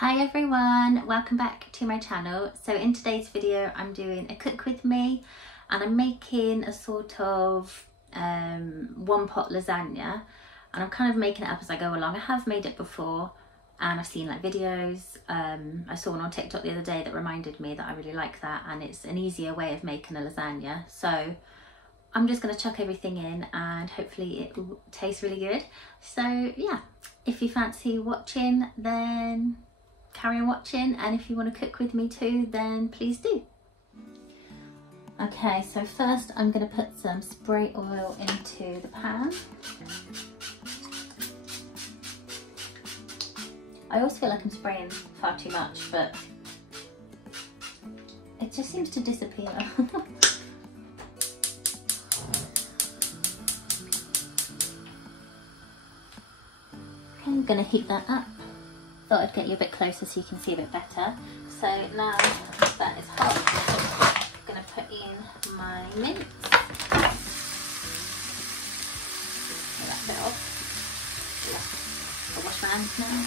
Hi everyone, welcome back to my channel. So in today's video I'm doing a cook with me and I'm making a sort of one pot lasagna, and I'm kind of making it up as I go along. I have made it before and I've seen like videos. I saw one on TikTok the other day that reminded me that I really like that, and it's an easier way of making a lasagna. So I'm just going to chuck everything in and hopefully it will taste really good. So yeah, if you fancy watching then carry on watching, and if you want to cook with me too then please do. Okay, so first I'm going to put some spray oil into the pan. I always feel like I'm spraying far too much, but it just seems to disappear. I'm going to heat that up. Thought I'd get you a bit closer so you can see a bit better. So now that is hot, I'm going to put in my mince. Get that bit off. I'll wash my hands now.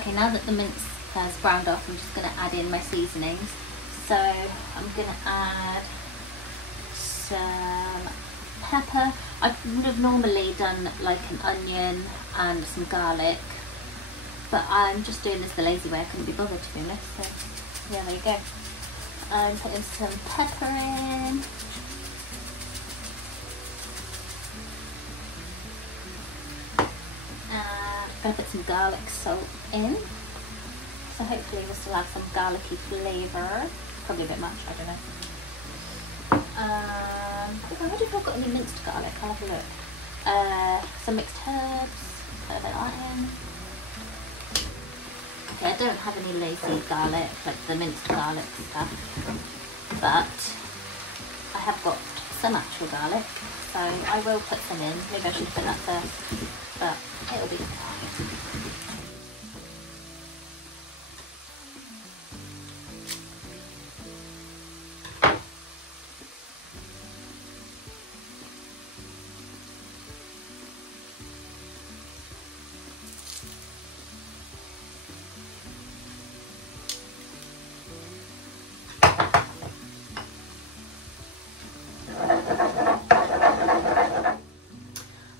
Okay, now that the mince has browned off, I'm just going to add in my seasonings. So I'm going to add some pepper. I would have normally done like an onion and some garlic, but I'm just doing this the lazy way. I couldn't be bothered to be honest. So yeah, there you go. I'm putting some pepper in. I'm going to put some garlic salt in. So hopefully we'll still have some garlicky flavour. Probably a bit much, I don't know. I wonder if I've got any minced garlic. I'll have a look. Some mixed herbs. Put a bit of that in. Okay, I don't have any lazy garlic, like the minced garlic stuff, but I have got some actual garlic, so I will put some in. Maybe I should put that first, but it'll be fine.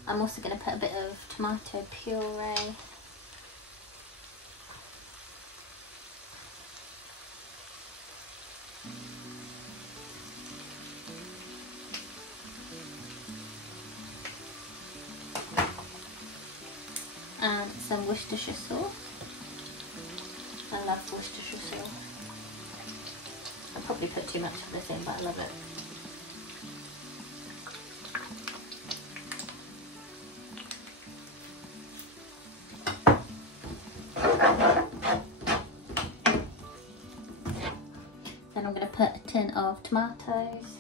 I'm also going to put a bit of tomato puree. And some Worcestershire sauce. I love Worcestershire sauce. I probably put too much of this in, but I love it. Then I'm going to put a tin of tomatoes.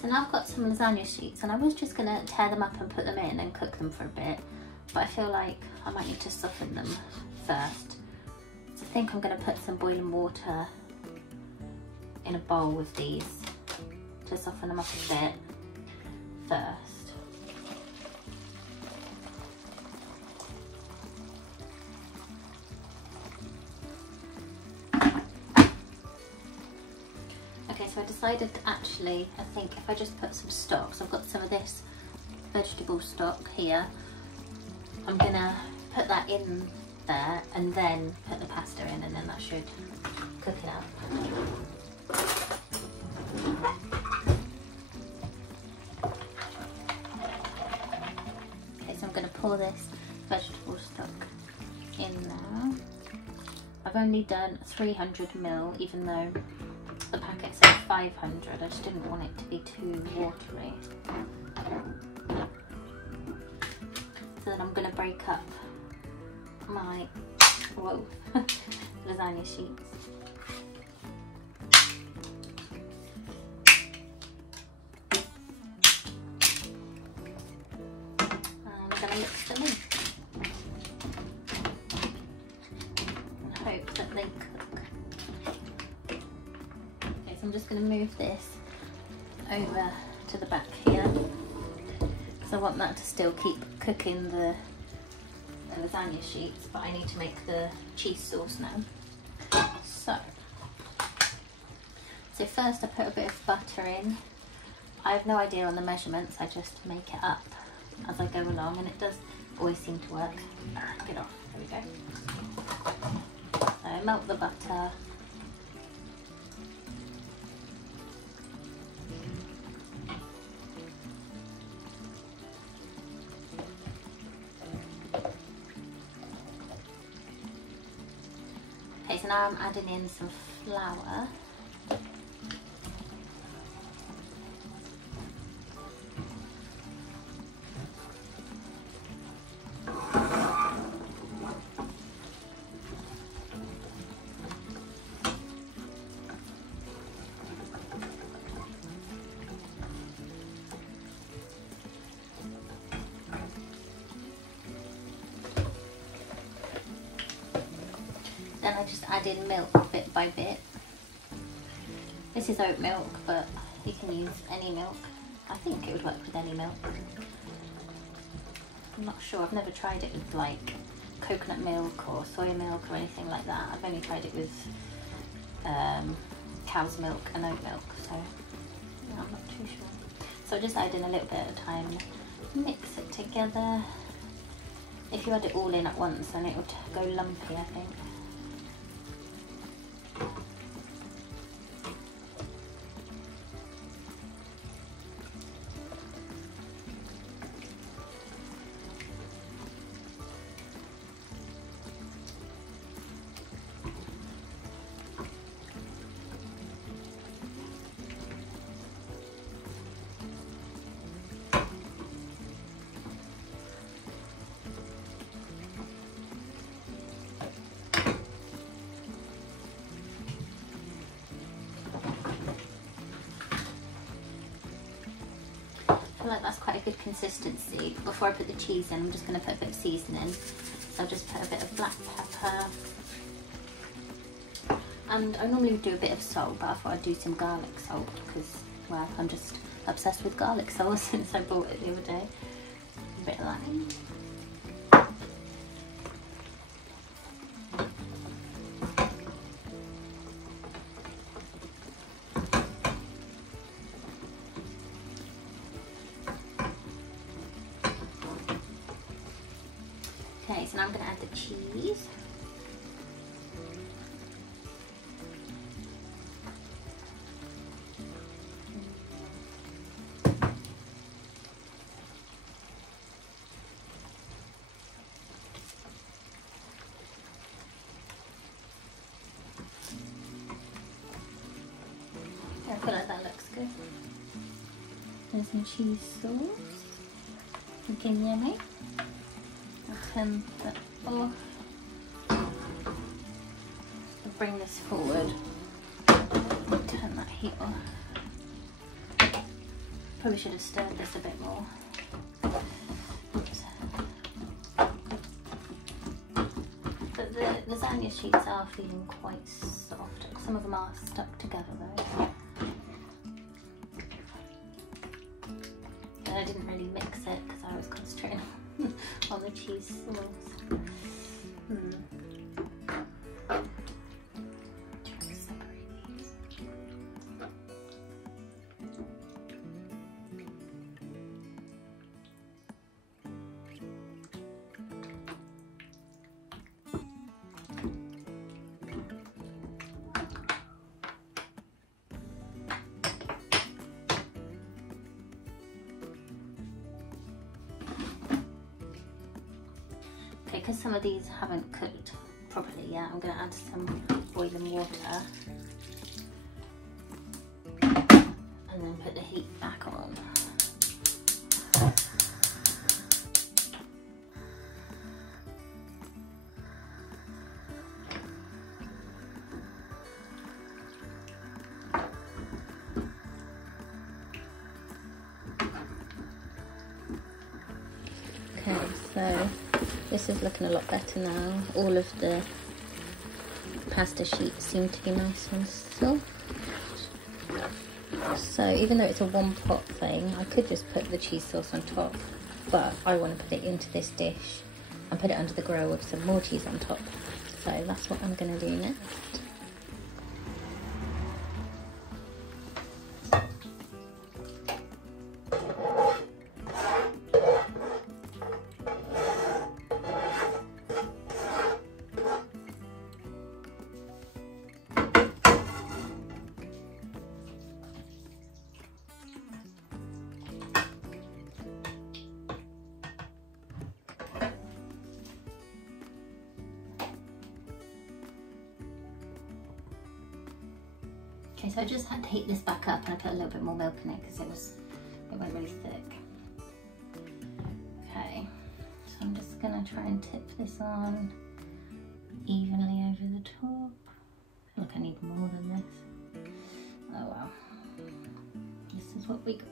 So now I've got some lasagna sheets, and I was just going to tear them up and put them in and cook them for a bit, but I feel like I might need to soften them first. So I think I'm going to put some boiling water in a bowl with these to soften them up a bit first. Okay, so I decided actually, I think if I just put some stock, so I've got some of this vegetable stock here, I'm gonna put that in there and then put the pasta in, and then that should cook it up. Okay, so I'm gonna pour this vegetable stock in now. I've only done 300 ml, even though the packet says 500. I just didn't want it to be too watery. So then I'm going to break up my lasagna sheets. And I'm going to mix them in and hope that they cook. Okay, so I'm just going to move this over to the back here, because I want that to still keep cooking the lasagna sheets, but I need to make the cheese sauce now. So first I put a bit of butter in. I have no idea on the measurements, I just make it up as I go along, and it does always seem to work. Get off, there we go. So melt the butter. Okay, so now I'm adding in some flour. Then I just add in milk bit by bit. This is oat milk, but you can use any milk. I think it would work with any milk. I'm not sure, I've never tried it with like coconut milk or soy milk or anything like that. I've only tried it with cow's milk and oat milk, so yeah, I'm not too sure. So just add in a little bit at a time, mix it together. If you add it all in at once, then it would go lumpy, I think. I feel like that's quite a good consistency. Before I put the cheese in, I'm just going to put a bit of seasoning. So I'll just put a bit of black pepper. And I normally would do a bit of salt, but I thought I'd do some garlic salt because, well, I'm just obsessed with garlic sauce since I bought it the other day. A bit of that. Okay, so now I'm going to add the cheese. I feel like that looks good. There's some cheese sauce. Looking yummy. I'll turn that off. I'll bring this forward. Turn that heat off. Probably should have stirred this a bit more. Oops. But the lasagna sheets are feeling quite soft. Some of them are stuck together though. I didn't really mix it because I was concentrating on the cheese sauce. Because some of these haven't cooked properly yet, I'm going to add some boiling water. and then put the heat back on. Okay, so this is looking a lot better now. All of the pasta sheets seem to be nice and soft. So even though it's a one pot thing, I could just put the cheese sauce on top, but I want to put it into this dish and put it under the grill with some more cheese on top. So that's what I'm going to do next. Okay, so I just had to heat this back up and I put a little bit more milk in it because it went really thick. Okay, so I'm just gonna try and tip this on evenly over the top. I feel like I need more than this. Oh well, this is what we got.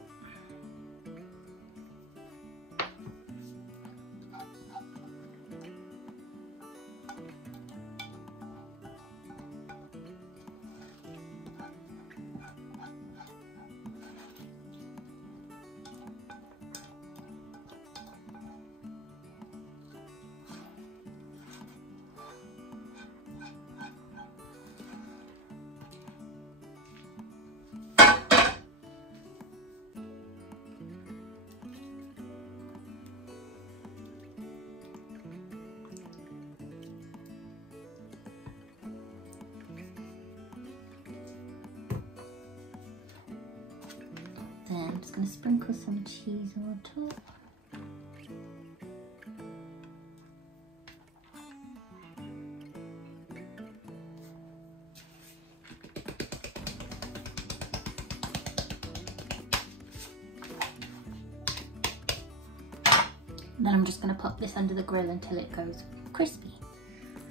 Then I'm just going to sprinkle some cheese on top. Then I'm just going to pop this under the grill until it goes crispy.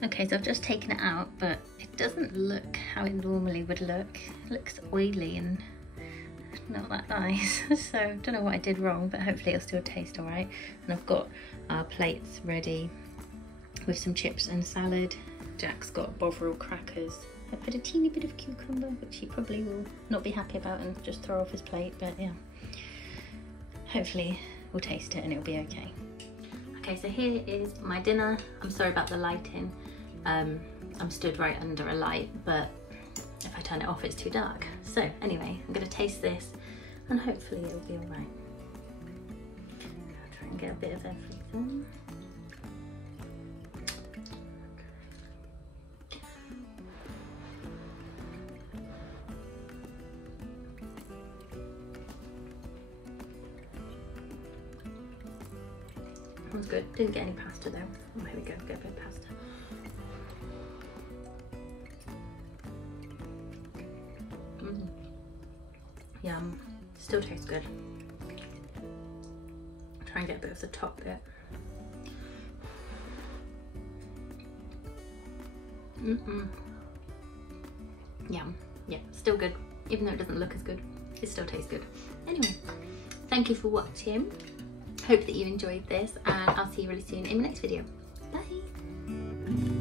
Okay, so I've just taken it out, but it doesn't look how it normally would look. It looks oily and not that nice. So I don't know what I did wrong, but hopefully it'll still taste all right. And I've got our plates ready with some chips and salad. Jack's got Bovril crackers. I put a teeny bit of cucumber, which he probably will not be happy about and just throw off his plate, but yeah. Hopefully we'll taste it and it'll be okay. Okay, so here is my dinner. I'm sorry about the lighting. I'm stood right under a light, but if I turn it off, it's too dark. So anyway, I'm gonna taste this and hopefully it'll be all right. I'll try and get a bit of everything. That was good. Didn't get any pasta though. Oh, here we go, get a bit of pasta. Yum, still tastes good. Try and get a bit of the top bit. Yum, yeah, still good. Even though it doesn't look as good, it still tastes good. Anyway, thank you for watching. Hope that you enjoyed this and I'll see you really soon in the next video. Bye.